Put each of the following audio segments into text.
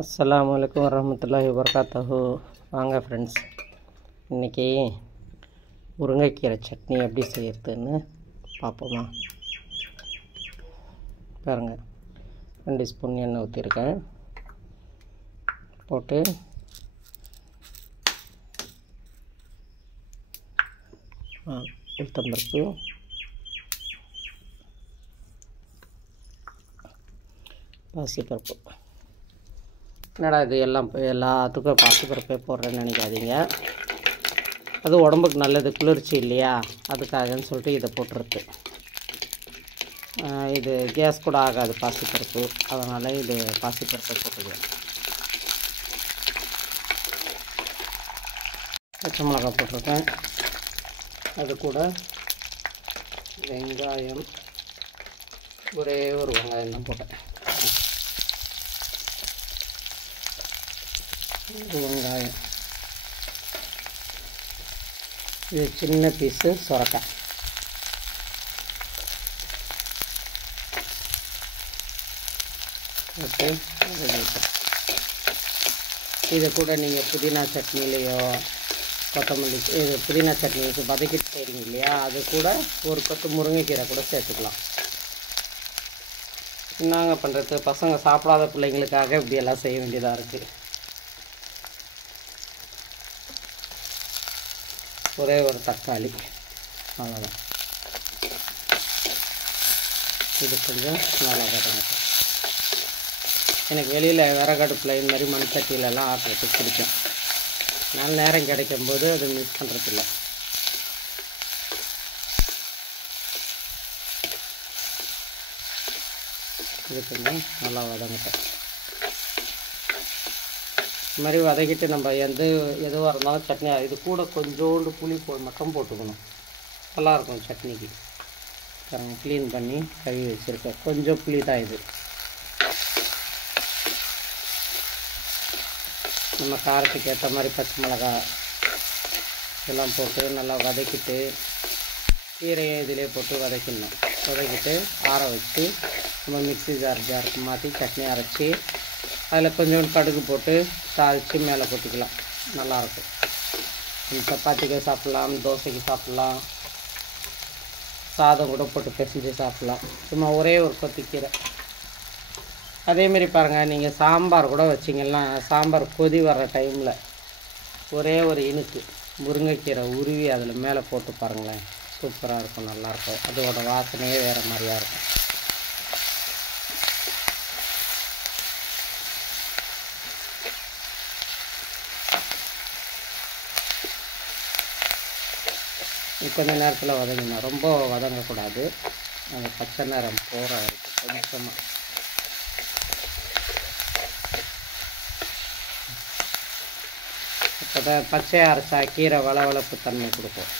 அஸ்ஸலாமு அலைக்கும் வரஹ்மத்துல்லாஹி வபரகாத்துஹு. வாங்க ஃப்ரெண்ட்ஸ், இன்றைக்கி முருங்கைக்கீரை சட்னி எப்படி செய்யறதுன்னு பார்ப்போமா. பாருங்கள், 2 ஸ்பூன் எண்ணெய் ஊற்றிருக்கேன். போட்டு உளுத்தம்பருப்பு, பாசிப்பருப்பு. என்னடா இது எல்லாத்துக்கும் பாசிப்பருப்பே போடுறேன்னு நினைக்காதீங்க. அது உடம்புக்கு நல்லது, குளிர்ச்சி இல்லையா, அதுக்காகன்னு சொல்லிட்டு இதை போட்டுருது. இது கேஸ் கூட ஆகாது பாசிப்பருப்பு, அதனால் இது பாசிப்பருப்பை போட்டுக்குவேன். பச்சை மிளகாய் போட்டிருக்கேன். அது கூட வெங்காயம், ஒரே ஒரு வெங்காயம் தான் போட்டேன். வெங்காயம், இது சின்ன பீஸு சொரக்காய். ஓகே, இதை கூட நீங்கள் புதினா சட்னிலேயோ கொத்தமல்லி, இது புதினா சட்னி வதக்கிட்டு செய்கிறீங்க இல்லையா, அது கூட ஒரு கொத்து முருங்கைக்கீரை கூட சேர்த்துக்கலாம். என்னங்க பண்ணுறது, பசங்க சாப்பிடாத பிள்ளைங்களுக்காக இப்படியெல்லாம் செய்ய வேண்டியதாக இருக்குது. ஒரே ஒரு தக்காளி, அவ்வளோதான். இது கொஞ்சம் நல்லா வதங்கட்டும். எனக்கு வெளியில் விறகடுப்பில் இந்த மாதிரி மண் சட்டியிலலாம் ஆட்டுறதுக்கு பிடிக்கும். நல்ல நேரம் கிடைக்கும்போது அது மிஸ் பண்ணுறதில்ல. இது கொஞ்சம் நல்லா வதங்கட்டும். இது மாதிரி வதக்கிட்டு நம்ம எதுவாக இருந்தாலும் சட்னி, இது கூட கொஞ்சோண்டு புளி மட்டும் போட்டுக்கணும், நல்லாயிருக்கும் சட்னிக்கு. க்ளீன் பண்ணி கழுவி வச்சுருக்கேன். கொஞ்சம் புளி தான் இது. நம்ம காரத்துக்கு ஏற்ற மாதிரி பச்சை மிளகாய் இதெல்லாம் போட்டு நல்லா வதக்கிட்டு, கீரையும் இதிலே போட்டு வதக்கிடணும். வதக்கிட்டு ஆற வச்சு நம்ம மிக்ஸி ஜாருக்கு மாற்றி சட்னி அரைச்சி அதில் கொஞ்சோண்டு கடுகு போட்டு தாளித்து மேலே கொட்டிக்கலாம். நல்லாயிருக்கும். சப்பாத்திக்கு சாப்பிட்லாம், தோசைக்கு சாப்பிட்லாம், சாதம் கூட போட்டு பிசைஞ்சு சாப்பிட்லாம். சும்மா ஒரே ஒரு கொத்தி கீரை. அதேமாரி பாருங்கள், நீங்கள் சாம்பார் கூட வச்சிங்கன்னா, சாம்பார் கொதி வர்ற டைமில் ஒரே ஒரு இனுக்கு முருங்கைக்கீரை உருவி அதில் மேலே போட்டு பாருங்களேன், சூப்பராக இருக்கும், நல்லாயிருக்கும். அதோட வாசனையே வேறு மாதிரியாக இருக்கும். கொஞ்சம் நேரத்தில் வதங்கணும், ரொம்ப வதங்கக்கூடாது. அந்த பச்சை நேரம் போகிற வரைக்கும் கொஞ்சமாக. இப்போ தான் பச்சையாக அரைச்சா கீரை வளவளப்பு தன்மை கொடுக்கும்.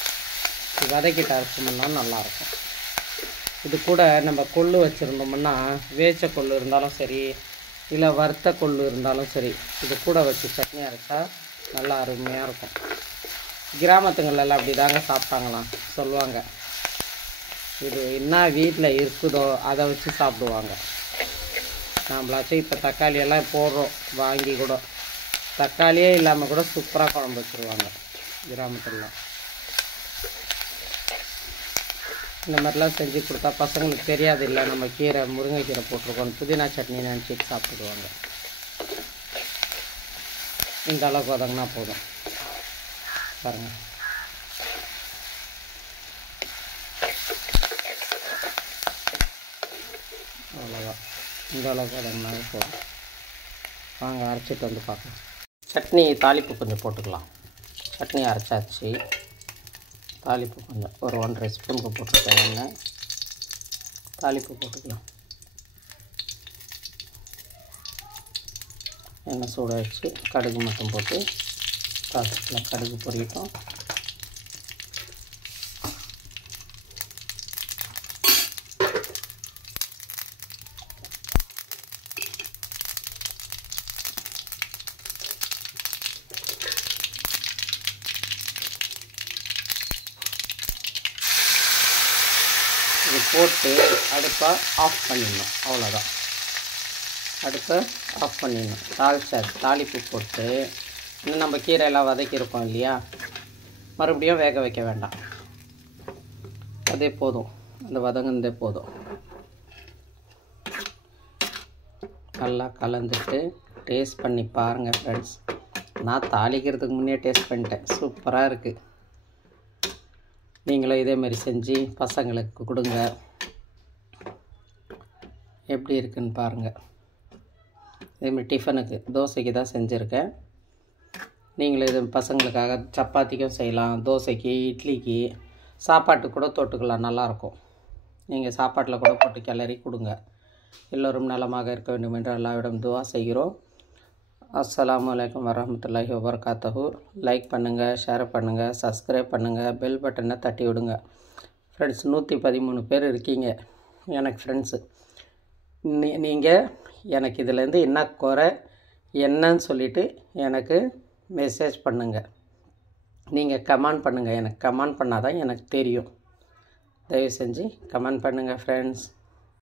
வதக்கிட்டு அரைச்சோம்னா நல்லாயிருக்கும். இது கூட நம்ம கொள்ளு வச்சுருந்தோம்னா, வேச்ச கொள்ளு இருந்தாலும் சரி, இல்லை வறுத்த கொள்ளு இருந்தாலும் சரி, இது கூட வச்சு சட்னி அரைச்சா நல்லா அருமையாக இருக்கும். கிராமத்துங்களெல்லாம் அப்படி தாங்க சாப்பிட்டாங்களாம் சொல்லுவாங்க. இது என்ன வீட்டில் இருக்குதோ அதை வச்சு சாப்பிடுவாங்க. நம்மளாச்சும் இப்போ தக்காளியெல்லாம் போடுறோம் வாங்கி, கூட தக்காளியே இல்லாமல் கூட சூப்பராக குழம்பு வச்சுருவாங்க கிராமத்துலலாம். இந்த மாதிரிலாம் செஞ்சு கொடுத்தா பசங்களுக்கு தெரியாது, இல்லை நம்ம கீரை முருங்கைக்கீரை போட்டிருக்கோம், புதினா சட்னி நினச்சிட்டு சாப்பிடுவாங்க. இந்த அளவுக்கு வதங்கினா போதும். பாருங்கள், அவ்வளோதான். இந்த அளவுக்கு வதங்கினாவே போதும். வாங்க அரைச்சிட்டு வந்து பார்க்கலாம். சட்னி தாளிப்பு கொஞ்சம் போட்டுக்கலாம். சட்னி அரைச்சாச்சு, தாளிப்பு கொஞ்சம் ஒரு 1.5 ஸ்பூனுக்கு போட்டுருக்கேன். எண்ணெய் தாளிப்பு போட்டுக்கலாம். எண்ணெய் சூட வச்சு கடுகு மட்டும் போட்டு தாளிக்கலாம். கடுகு பொரியட்டும். இது போட்டு அடுப்பை ஆஃப் பண்ணிடணும், அவ்வளோதான். அடுப்பை ஆஃப் பண்ணிடணும். தாளிப்பு போட்டு இன்னும் நம்ம கீரையெல்லாம் வதக்கியிருக்கோம் இல்லையா, மறுபடியும் வேக வைக்க வேண்டாம். அதே போதும், அந்த வதங்குனதே போதும். நல்லா கலந்துட்டு டேஸ்ட் பண்ணி பாருங்கள் ஃப்ரெண்ட்ஸ். நான் தாளிக்கிறதுக்கு முன்னே டேஸ்ட் பண்ணிட்டேன். சூப்பராக இருக்குது. நீங்களும் இதேமாரி செஞ்சு பசங்களுக்கு கொடுங்க. எப்படி இருக்குன்னு பாருங்கள். இதேமாரி டிஃபனுக்கு தோசைக்கு தான் செஞ்சுருக்கேன். நீங்களும் இது பசங்களுக்காக சப்பாத்திக்கும் செய்யலாம், தோசைக்கு, இட்லிக்கு, சாப்பாட்டுக்கு கூட தொட்டுக்கலாம். நல்லாயிருக்கும். நீங்கள் சாப்பாட்டில் கூட போட்டு கிளறி கொடுங்க. எல்லோரும் நலமாக இருக்க வேண்டும் என்று அல்லாஹ்விடம் துவா செய்கிறோம். அஸ்ஸலாமு அலைக்கும் வரஹ்மத்துல்லாஹி வபரகாத்துஹு. லைக் பண்ணுங்கள், ஷேர் பண்ணுங்கள், சப்ஸ்கிரைப் பண்ணுங்கள், பெல் பட்டனை தட்டி விடுங்க. ஃப்ரெண்ட்ஸ் 113 பேர் இருக்கீங்க எனக்கு ஃப்ரெண்ட்ஸு. நீங்கள் எனக்கு இதிலேருந்து என்ன குறை என்னன்னு சொல்லிவிட்டு எனக்கு மெசேஜ் பண்ணுங்கள். நீங்கள் கமெண்ட் பண்ணுங்கள். எனக்கு கமெண்ட் பண்ணால் தான் எனக்கு தெரியும். தயவு செஞ்சு கமெண்ட் பண்ணுங்கள் ஃப்ரெண்ட்ஸ்.